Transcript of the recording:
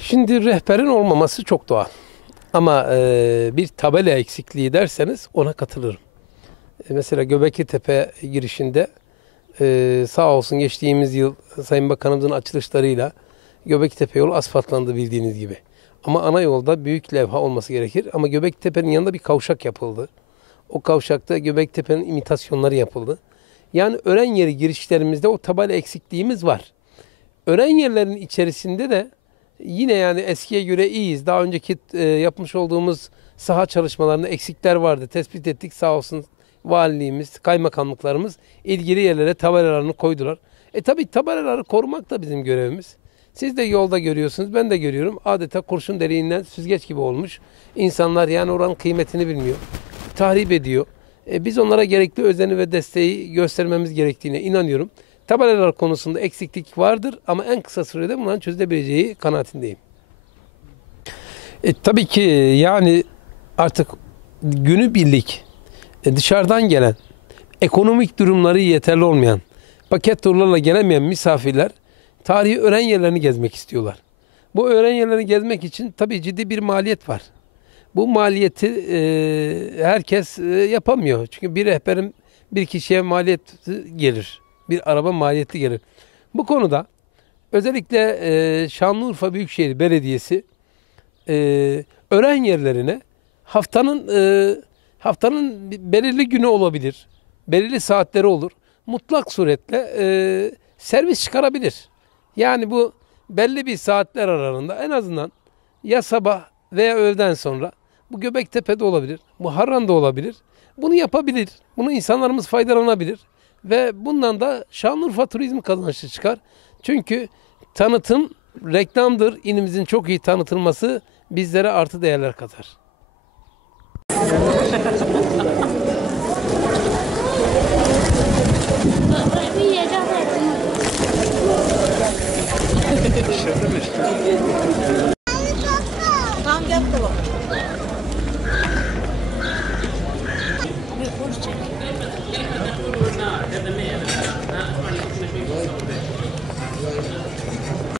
Şimdi rehberin olmaması çok doğal. Ama bir tabela eksikliği derseniz ona katılırım. Mesela Göbeklitepe girişinde sağ olsun geçtiğimiz yıl Sayın Bakanımızın açılışlarıyla Göbeklitepe yolu asfaltlandı bildiğiniz gibi. Ama ana yolda büyük levha olması gerekir. Ama Göbeklitepe'nin yanında bir kavşak yapıldı. O kavşakta Göbeklitepe'nin imitasyonları yapıldı. Yani öğren yeri girişlerimizde o tabela eksikliğimiz var. Öğren yerlerin içerisinde de yine yani eskiye göre iyiyiz. Daha önceki yapmış olduğumuz saha çalışmalarında eksikler vardı. Tespit ettik, sağ olsun valiliğimiz, kaymakamlıklarımız ilgili yerlere tabelalarını koydular. Tabii tabelaları korumak da bizim görevimiz. Siz de yolda görüyorsunuz, ben de görüyorum. Adeta kurşun deliğinden süzgeç gibi olmuş. İnsanlar yani oranın kıymetini bilmiyor. Tahrip ediyor. Biz onlara gerekli özeni ve desteği göstermemiz gerektiğine inanıyorum. Tabelalar konusunda eksiklik vardır ama en kısa sürede bunların çözülebileceği kanaatindeyim. Tabii ki yani artık günübirlik dışarıdan gelen, ekonomik durumları yeterli olmayan, paket turlarla gelemeyen misafirler tarihi öğren yerlerini gezmek istiyorlar. Bu öğren yerlerini gezmek için tabii ciddi bir maliyet var. Bu maliyeti herkes yapamıyor. Çünkü bir rehberin bir kişiye maliyet gelir. Bir araba maliyetli gelir. Bu konuda özellikle Şanlıurfa Büyükşehir Belediyesi öğren yerlerine haftanın belirli günü olabilir. Belirli saatleri olur. Mutlak suretle servis çıkarabilir. Yani bu belli bir saatler aralığında en azından ya sabah veya öğleden sonra bu Göbeklitepe'de olabilir. Bu Harran'da olabilir. Bunu yapabilir. Bunu insanlarımız faydalanabilir. Ve bundan da Şanlıurfa turizm kazançlı çıkar. Çünkü tanıtım reklamdır. İlimizin çok iyi tanıtılması bizlere artı değerler katar.